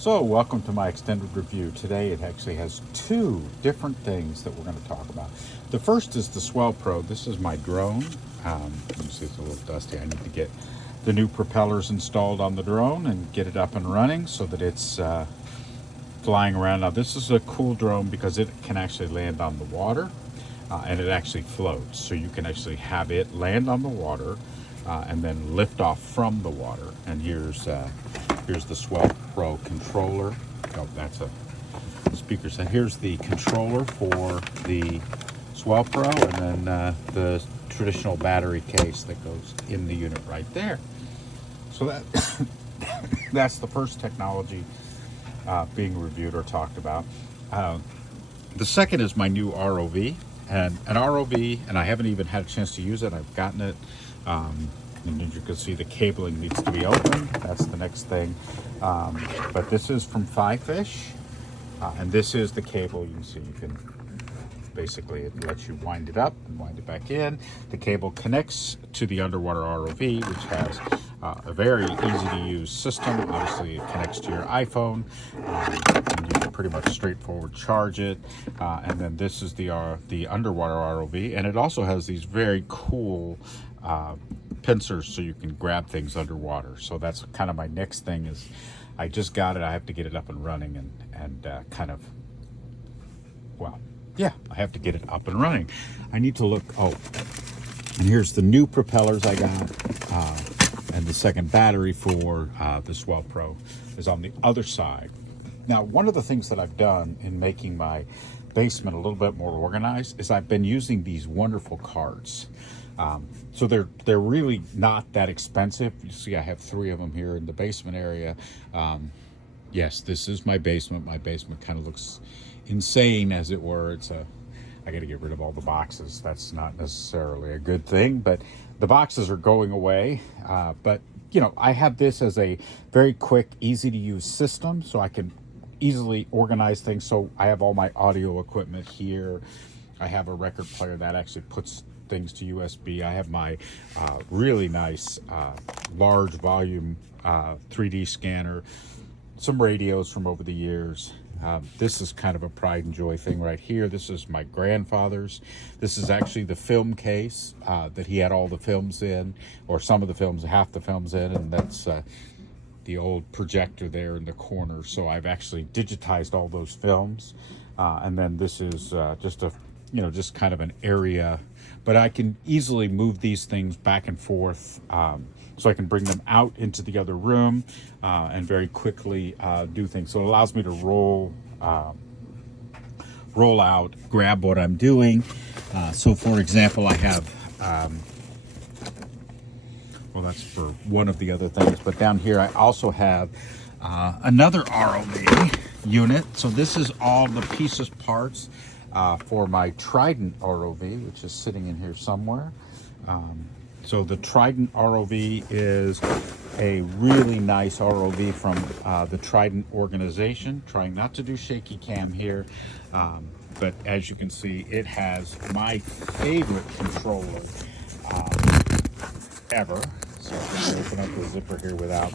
So welcome to my extended review. Today it actually has two different things that we're going to talk about. The first is the Swell Pro. This is my drone. You can see it's a little dusty. I need to get the new propellers installed on the drone and get it up and running so that it's flying around. Now this is a cool drone because it can actually land on the water and it actually floats. So you can actually have it land on the water and then lift off from the water. And here's the Swell Pro controller. Oh, that's a speaker set. Here's the controller for the Swell Pro, and then the traditional battery case that goes in the unit right there. So that's the first technology being reviewed or talked about. The second is my new ROV, and an ROV, and I haven't even had a chance to use it. I've gotten it. And as you can see, the cabling needs to be open. That's the next thing. But this is from Fish, and this is the cable. You can see you can basically, it lets you wind it up and wind it back in. The cable connects to the underwater ROV, which has a very easy to use system. Obviously, it connects to your iPhone, and you can pretty much straightforward charge it. And then this is the underwater ROV, and it also has these very cool pincers so you can grab things underwater. So that's kind of my next thing. Is I just got it. I have to get it up and running and kind of, well, yeah, I have to get it up and running. I need to look. Oh, and here's the new propellers I got, and the second battery for the Swell Pro is on the other side. Now, one of the things that I've done in making my basement a little bit more organized is I've been using these wonderful carts. So they're really not that expensive. You see, I have 3 of them here in the basement area. Yes, this is my basement. My basement kind of looks insane, as it were. I got to get rid of all the boxes. That's not necessarily a good thing, but the boxes are going away. But you know, I have this as a very quick, easy to use system, so I can easily organize things. So I have all my audio equipment here. I have a record player that actually puts things to USB. I have my really nice large volume 3D scanner, some radios from over the years. This is kind of a pride and joy thing right here. This is my grandfather's. This is actually the film case that he had all the films in, or some of the films, half the films in, and that's the old projector there in the corner. So I've actually digitized all those films, and then this is just kind of an area, but I can easily move these things back and forth, so I can bring them out into the other room and very quickly do things. So it allows me to roll out, grab what I'm doing. So for example, I have, well, that's for one of the other things, but down here I also have another ROV unit. So this is all the pieces, parts, for my Trident ROV, which is sitting in here somewhere. So the Trident ROV is a really nice ROV from the Trident organization. Trying not to do shaky cam here, but as you can see, it has my favorite controller ever. So I'm going to open up the zipper here without...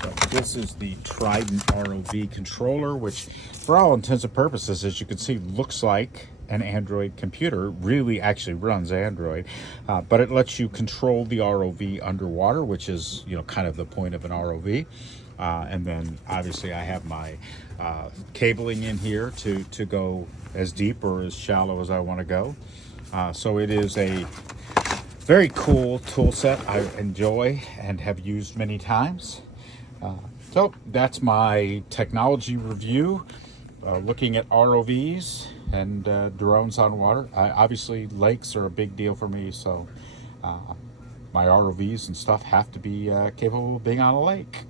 So this is the Trident ROV controller, which for all intents and purposes, as you can see, looks like an Android computer. Really actually runs Android, but it lets you control the ROV underwater, which is, you know, kind of the point of an ROV. And then obviously I have my cabling in here to go as deep or as shallow as I want to go. So it is a very cool tool set I enjoy and have used many times. So that's my technology review, looking at ROVs and drones on water. Obviously, lakes are a big deal for me, so my ROVs and stuff have to be capable of being on a lake.